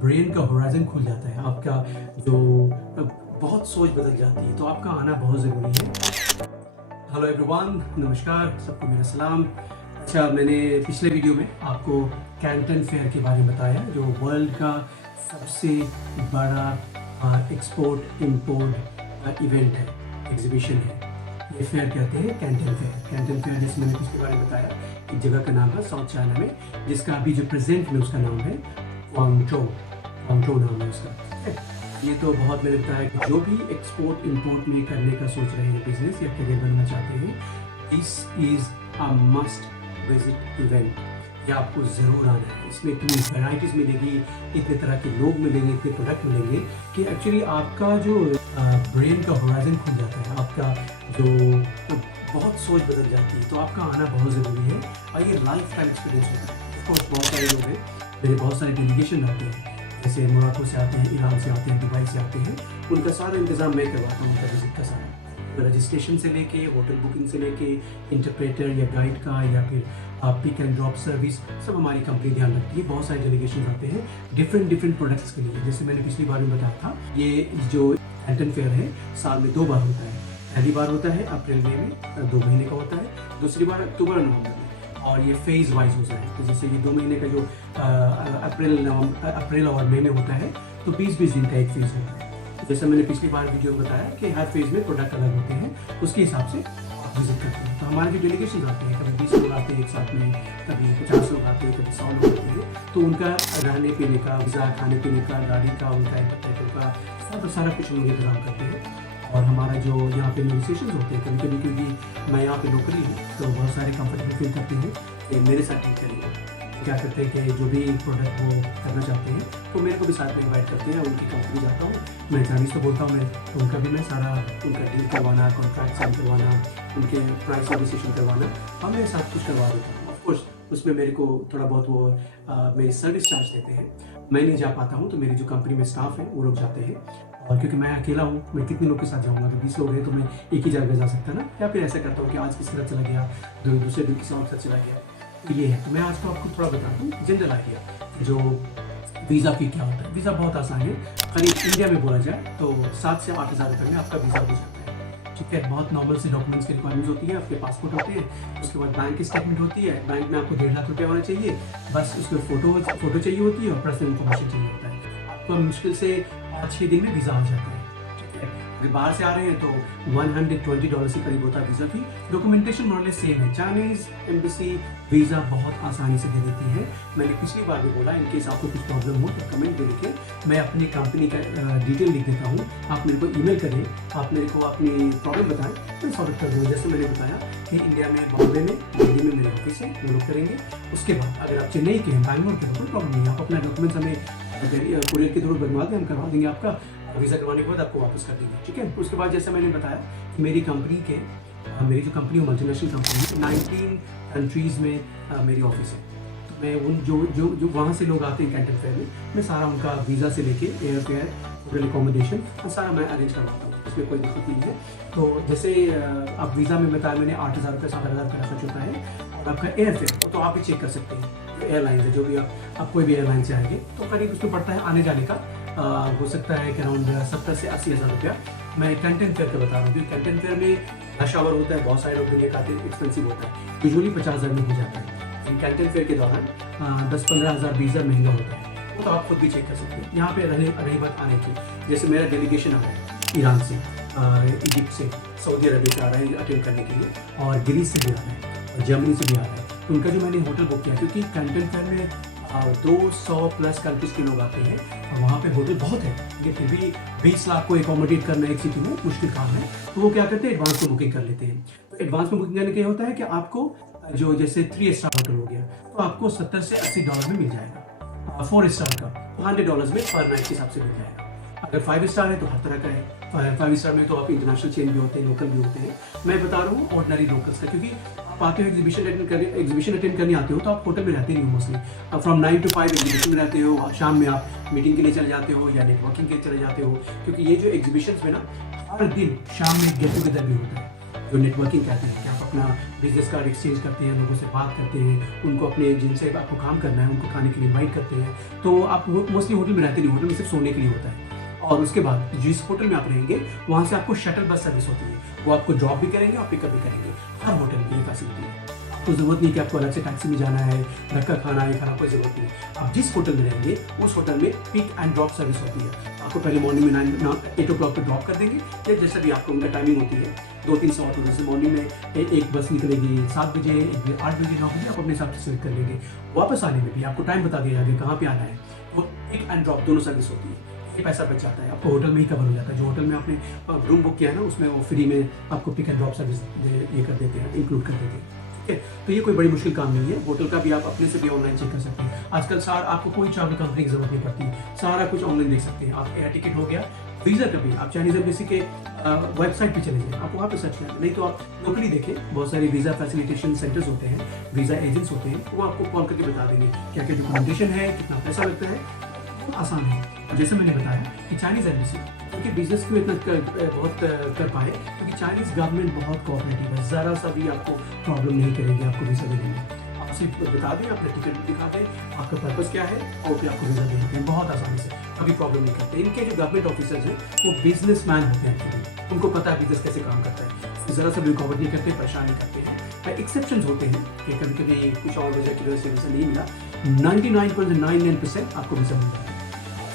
Brain का horizon खुल जाता है, आपका जो बहुत सोच बदल जाती है, तो आपका आना बहुत ज़रूरी है। हेलो एवरीवन, नमस्कार, सबको मेरा सलाम। अच्छा, मैंने पिछले वीडियो में आपको कैंटन फेयर के बारे में बताया, जो वर्ल्ड का सबसे बड़ा एक्सपोर्ट इम्पोर्ट इवेंट है, एग्जीबिशन है। ये फेयर कहते हैं कैंटन फेयर। कैंटन फेयर जैसे मैंने पिछले बारे में बताया, एक जगह का नाम है साउथ चाइना में, जिसका अभी जो प्रेजेंट में उसका नाम है क्वांगचो नाम है उसका, ठीक है। ये तो बहुत मैंने बताया कि जो भी एक्सपोर्ट इंपोर्ट में करने का सोच रहे हैं, बिजनेस या करियर बनना चाहते हैं, this is a must visit event. ये आपको ज़रूर आना है। इसमें इतनी वैराइटीज़ मिलेगी, इतने तरह के लोग मिलेंगे, इतने प्रोडक्ट मिलेंगे कि एक्चुअली आपका जो ब्रेन का होराइजन खुल जाता है, आपका जो बहुत सोच बदल जाती है, तो आपका आना बहुत ज़रूरी है और ये लाइफ टाइम एक्सपीरियंस होता है। ऑफकोर्स बहुत सारे लोग हैं, मेरे बहुत सारे डेलीगेशन आते हैं, जैसे मोरक्को से आते हैं, ईरान से आते हैं, दुबई से आते हैं। उनका सारा इंतज़ाम मैं करवाता हूँ, उनका विजिट का सारा, रजिस्ट्रेशन से लेके होटल बुकिंग से लेके इंटरप्रेटर या गाइड का या फिर पिक एंड ड्रॉप सर्विस, सब हमारी कंपनी ध्यान रखती है। बहुत सारे डेलीगेशन आते हैं डिफरेंट प्रोडक्ट्स के लिए। जैसे मैंने पिछली बार में बताया था, ये जो कैंटन फेयर है साल में 2 बार होता है। पहली बार होता है अप्रैल मई में, 2 महीने का होता है। दूसरी बार अक्टूबर नवंबर में, और ये फेज़ वाइज होता है। तो जैसे ये 2 महीने का जो अप्रैल और मई में होता है, तो 20-20 दिन का एक फेज़ होता है। जैसे मैंने पिछली बार वीडियो में बताया कि हर फेज़ में प्रोडक्ट अलग होते हैं, उसके हिसाब से आप विजिट करते हैं। तो हमारे जो डेलीगेशन आते हैं, कभी 20 लोग आते हैं एक साथ में, कभी 50 लोग आते हैं, कभी 100 लोग आते हैं। तो उनका रहने पीने का, वीज़ा, खाने पीने का, गाड़ी का, उनका इंटरप्रेटर का सारा कुछ हम इंतजाम करते हैं। और हमारा जो यहाँ पे नेगोशिएशंस होते हैं, कभी क्योंकि मैं यहाँ पे नौकरी हूँ, तो बहुत सारे कंफर्टेबल फील करते हैं कि मेरे साथ डील करिए। क्या करते हैं कि जो भी प्रोडक्ट वो करना चाहते हैं, तो मेरे को भी साथ में इन्वाइट करते हैं। उनकी कंपनी जाता हूँ, मैं चाइनीज़ तो बोलता हूँ मैं, तो उनका भी मैं सारा उनका डील करवाना, कॉन्ट्रैक्ट साइन करवाना, उनके प्राइस नेगोशिएशन करवाना, और मैं सब कुछ करवा देता हूँ। ऑफकोर्स उसमें मेरे को थोड़ा बहुत वो मेरी सर्विस चार्ज देते हैं। मैं नहीं जा पाता हूँ, तो मेरी जो कंपनी में स्टाफ है वो लोग जाते हैं। और क्योंकि मैं अकेला हूँ, मैं कितने लोग के साथ जाऊँगा, तो 20 लोग हैं, तो मैं एक ही जगह जा सकता ना। या फिर ऐसा करता हूँ कि आज किसी तरह चला गया, दूसरे दिन किसी और के साथ चला गया। तो ये है। तो मैं आज को आपको थोड़ा बताता हूँ जनरल आइडिया, जो वीज़ा फी क्या होता है। वीज़ा बहुत आसान है, करीब इंडिया में बोला जाए तो 7 से 8 हज़ार रुपये में आपका वीज़ा हो जाता है, ठीक है। बहुत नॉर्मल से डॉक्यूमेंट्स की रिक्वायरमेंट्स होती है, आपके पासपोर्ट होते हैं, उसके बाद बैंक स्टेटमेंट होती है। बैंक में आपको 1.5 लाख रुपये होना चाहिए, बस उसमें फ़ोटो चाहिए होती है और पर्सनल इन्फॉर्मेशन चाहिए होता है। आपको मुश्किल से 5-6 दिन में वीज़ा आ जाता है, ठीक है। अगर बाहर से आ रहे हैं तो $120 के करीब होता है वीज़ा फी। डॉक्यूमेंटेशन मोरलेस सेम है। चाइनीज़ एम्बेसी वीज़ा बहुत आसानी से दे देती है। मैंने पिछली बार भी बोला, इनकेस आपको कुछ प्रॉब्लम हो तो कमेंट में लिखें, मैं अपनी कंपनी का डिटेल लिख देता हूँ। आप मेरे को ईमेल करें, आप मेरे को अपनी प्रॉब्लम बताएं, मैं सॉल्व कर दूँगा। जैसे मैंने बताया कि इंडिया में, बॉम्बे में, दिल्ली में मेरे ऑफिस है, वो लोग करेंगे। उसके बाद अगर आप चेन्नई के हैं, बैंगलोर के हैं, कोई प्रॉब्लम नहीं है। आप अपना डॉक्यूमेंट्स हमें कुरियर के थ्रू बनवा दें, हम करवा देंगे। आपका वीज़ा करवाने के बाद आपको वापस कर देंगे, ठीक है। उसके बाद जैसे मैंने बताया कि मेरी जो कंपनी है मल्टीनेशनल कंपनी है, 19 कंट्रीज़ में मेरी ऑफिस है। तो मैं उन जो वहाँ से लोग आते हैं कैंटन फेयर में, मैं सारा उनका वीज़ा से लेके एयर फेयर, होटल एकोमोडेशन, सारा मैं अरेंज करवाता हूँ। इसमें कोई दिक्कत नहीं है। तो जैसे आप वीज़ा में बताया मैंने 8 हज़ार रुपये 7 हज़ार रुपये खर्च होता है। और आपका एयर फेयर तो आप ही चेक कर सकते हैं, जो एयरलाइन है, जो भी आप कोई भी एयरलाइन से आएंगे, तो करीब उसमें पड़ता है आने जाने का हो सकता है कि अराउंड 70 से 80 हज़ार रुपया। मैं कैंटन फेयर का बता रहा हूँ, क्योंकि कैंटन फेयर में रश आवर होता है, बहुत सारे लोग दुनिया का आते हैं, एक्सपेंसिव होता है। यूजुअली 50 हज़ार में हो जाता है, लेकिन कैंटन फेयर के दौरान 10-15 हज़ार 20 हज़ार महंगा होता है। वो तो आप खुद भी चेक कर सकते हैं। यहाँ पे रही बात आने की, जैसे मेरा डेलीगेशन आ रहा है ईरान से, इजिप्ट से, सऊदी अरबिया से आ रहा है अटेंड करने के लिए, और ग्रीस से भी आ रहा है, और जर्मनी से भी आ रहा है। तो उनका जो मैंने होटल बुक किया, क्योंकि कैंटन फेयर में 200+ कंट्रीज़ के लोग आते हैं, और वहाँ पे होटल बहुत है, लेकिन फिर भी 20 लाख को एकोमोडेट करना एक सिटी में मुश्किल काम है। तो वो क्या करते हैं, एडवांस में बुकिंग कर लेते हैं। तो एडवांस में बुकिंग करने के होता है कि आपको जो जैसे 3 स्टार होटल हो गया, तो आपको 70 से $80 में मिल जाएगा। 4 स्टार का तो $100 में पर नाइट के हिसाब से मिल जाएगा। अगर 5 स्टार है तो हर तरह का है। 5 स्टार में तो आप इंटरनेशनल चेन भी होते हैं, लोकल भी होते हैं। मैं बता रहा हूँ ऑर्डिनरी लोकल्स का, क्योंकि आप आते हो एग्जीबिशन अटेंड करने आते हो, तो आप होटल में रहते नहीं हो मोस्टली। आप फ्रॉम 9 to 5 एग्जीबिशन में रहते हो, शाम में आप मीटिंग के लिए चले जाते हो या नेटवर्किंग के लिए चले जाते हो। क्योंकि ये जो एग्जीबिशन में ना, हर दिन शाम में गेट टुगेदर भी होता है। जो नेटवर्किंग कहते हैं कि आप अपना बिजनेस कार्ड एक्सचेंज करते हैं, लोगों से बात करते हैं, उनको अपने जिनसे आपको काम करना है उनको खाने के लिए इनवाइट करते हैं। तो आप मोस्टली होटल में रहते नहीं, होटल में सिर्फ सोने के लिए होता है। और उसके बाद जिस होटल में आप रहेंगे वहाँ से आपको शटल बस सर्विस होती है, वो आपको ड्रॉप भी करेंगे और पिकअप भी करेंगे। हर होटल की ये फैसिलिटी है। तो ज़रूरत नहीं कि आपको अलग से टैक्सी में जाना है, धक्का खाना है, खाना, कोई ज़रूरत नहीं। आप जिस होटल में रहेंगे उस होटल में पिक एंड ड्रॉप सर्विस होती है। आपको पहले मॉर्निंग में 8 o'clock पे ड्रॉप कर देंगे, या जैसा भी आपको उनका टाइमिंग होती है 2-3 स्लॉट होते हैं। जैसे मॉर्निंग में एक बस निकलेगी 7 बजे, एक 8 बजे, 9 बजे, आप अपने हिसाब से सेलेक्ट कर लेंगे। वापस आने में भी आपको टाइम बता दिया जाएगा कहाँ पे आना है। वो पिक एंड ड्रॉप दोनों सर्विस होती है। ये पैसा बच जाता है, आपको होटल में ही कवर हो जाता है। जो होटल में आपने रूम बुक किया है ना, उसमें वो फ्री में आपको पिक एंड ड्रॉप सर्विस ये कर देते हैं, इंक्लूड कर देते हैं। ठीक है, तो ये कोई बड़ी मुश्किल काम नहीं है। होटल का भी आप अपने से भी ऑनलाइन चेक कर सकते हैं। आजकल आपको कोई ट्रैवल कंपनी की जरूरत नहीं पड़ती, सारा कुछ ऑनलाइन देख सकते हैं। आप एयर टिकट हो गया, वीज़ा का भी आप चाइनीज एम्बेसी के वेबसाइट पे चले जाए, आप वहाँ पे सर्च करें। नहीं तो आप लोकली देखें, बहुत सारे वीज़ा फैसिलिटेशन सेंटर्स होते हैं, वीज़ा एजेंट्स होते हैं, वो आपको कॉल करके बता देंगे क्या क्या डॉक्यूमेंटेशन है, कितना पैसा लगता है। बहुत आसान है। जैसे मैंने बताया कि चाइनीज एम्बेसी क्योंकि बिजनेस को इतना बहुत कर पाए, क्योंकि चाइनीज गवर्नमेंट बहुत कोऑपरेटिव है, ज़रा सा भी आपको प्रॉब्लम नहीं करेंगे आपको वीज़ा देने में। आप सिर्फ बता दें, अपना टिकट दिखा दें, आपका पर्पज़ क्या है, और फिर आपको वीज़ा दे देते हैं बहुत आसानी से, कभी प्रॉब्लम नहीं करते। इनके जो गवर्नमेंट ऑफिसर्स हैं वो बिजनेसमैन होते हैं एक्चुअली, उनको पता है बिजनेस कैसे काम करता है, ज़रा सा भी रुकावट नहीं करते, परेशान नहीं करते हैं। एक्सेप्शंस होते हैं कि कभी कभी कुछ और वजह की वजह से वीज़ा नहीं मिला, 99.99% आपको वीज़ा मिल जाता है।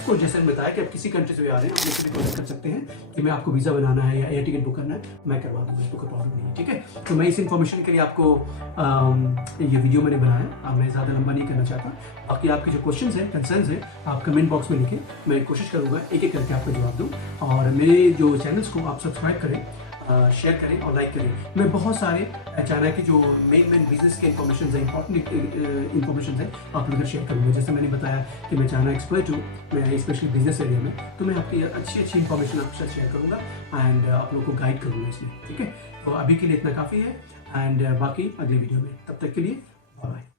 तो जैसे मैंने बताया कि आप किसी कंट्री से आ रहे हैं, आप मुझसे भी कॉन्टेक्ट कर सकते हैं कि मैं आपको वीज़ा बनाना है या एयर टिकट बुक करना है, मैं करवा दूँगा, इसको कोई प्रॉब्लम नहीं है। ठीक है, तो मैं इस इन्फॉर्मेशन के लिए आपको ये वीडियो मैंने बनाया, मैं ज़्यादा लंबा नहीं करना चाहता। बाकी आपके जो क्वेश्चंस हैं, कंसर्न्स हैं, आप कमेंट बॉक्स में लिखें, मैं कोशिश करूँगा एक एक करके आपको जवाब दूँ। और मेरे जो चैनल्स को आप सब्सक्राइब करें, शेयर करें और लाइक करें। मैं बहुत सारे चाइना की जो मेन बिजनेस के इन्फॉर्मेशन है, इंपॉर्टेंट इन्फॉर्मेशन है, आप लोगों से शेयर करूँगा। जैसे मैंने बताया कि मैं चाइना एक्सपर्ट हूँ, मैं स्पेशली बिजनेस एरिया में, तो मैं आपकी अच्छी इन्फॉर्मेशन आपके साथ शेयर करूँगा एंड आप लोगों को गाइड करूँगा इसमें। ठीक है, तो अभी के लिए इतना काफ़ी है एंड बाकी अगली वीडियो में, तब तक के लिए बाय बाय।